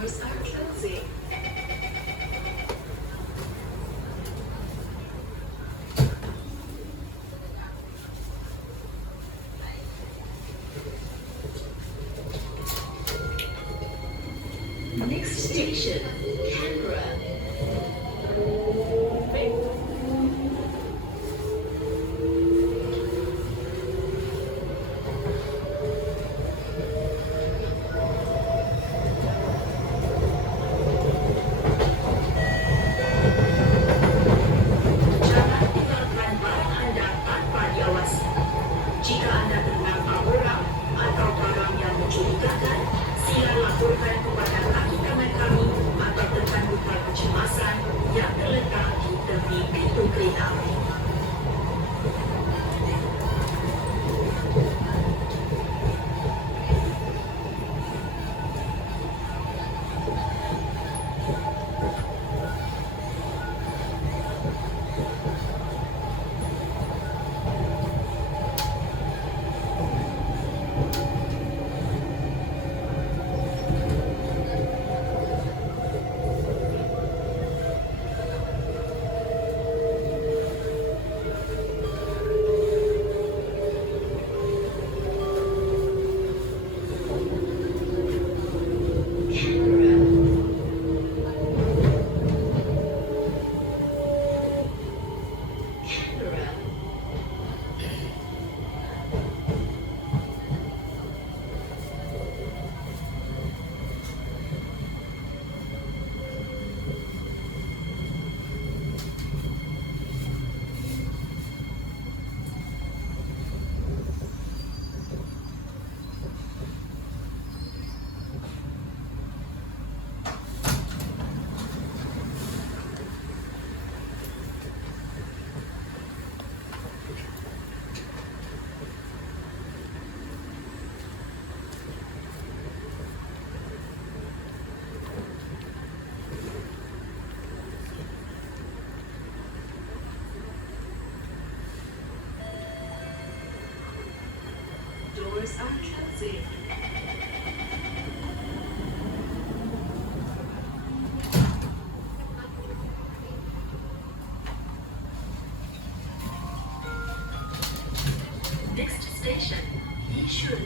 Doors are closing. Next station, Canberra. Jangan tinggalkan barang Anda tanpa diawasi. Jika Anda ternampak orang atau barang yang mencurigakan, sila laporkan kepada rakan kami atau tekan butang kecemasan yang terletak di tepi pintu kereta. Doors are closing. Next station, Yishun.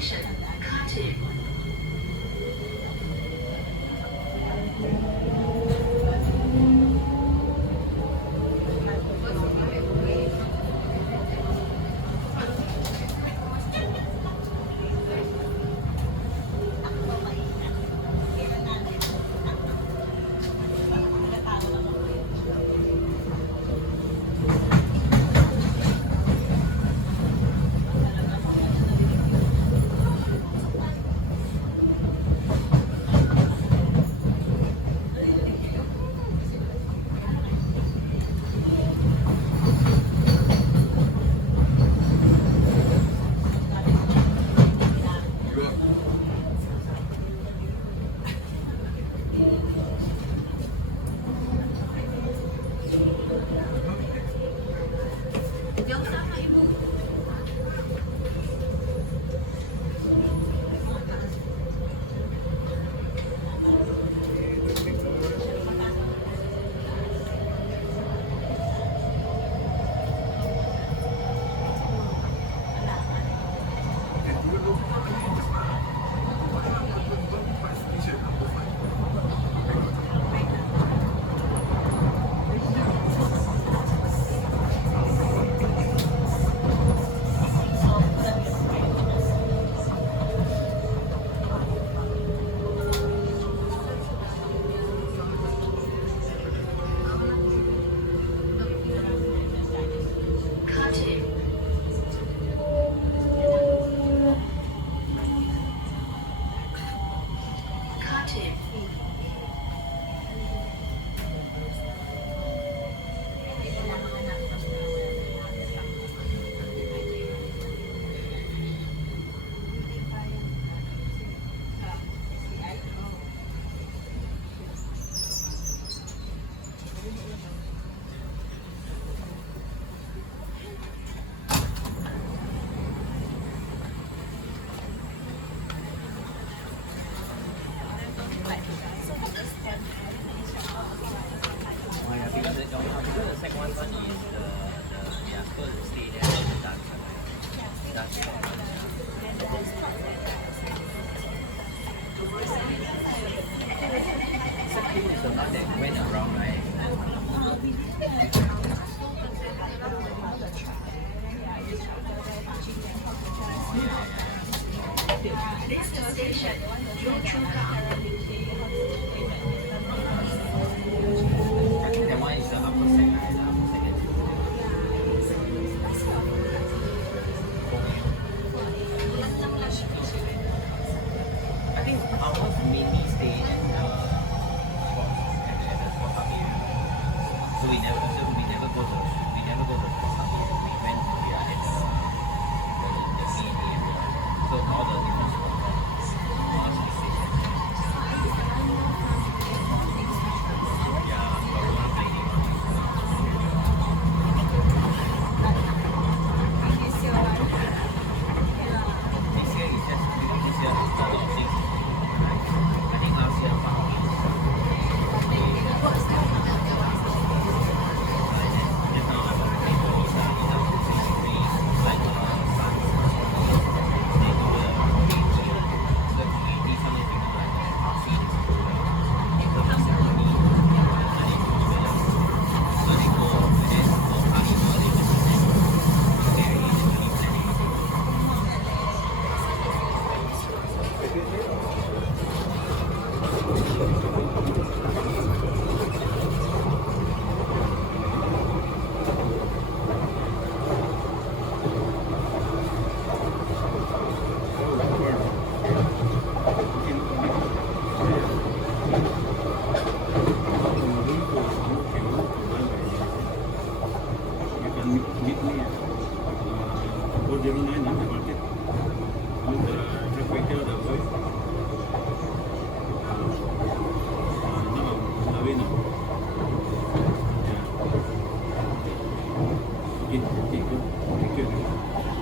station, Khartoum. Khartoum. Khartoum. Oh yeah, because the second one is they are supposed to stay there for the dance so not that went around, right? Next station, Yio Chu Kang. That one is the upper second, right? The upper second. I think ours mainly stayed at the sports hub area. So we never go to the sports hub area. We went we are at the main area. So all the different sports hubs, we stayed there. Yeah, but we want to play game on this year is just because this year is a lot of things. I think last year one of it just now I was playing for Lisa basically like sun they do the these one is like coffee the ceremony and they do so they go and then go past all the different they're usually planning. Thank you.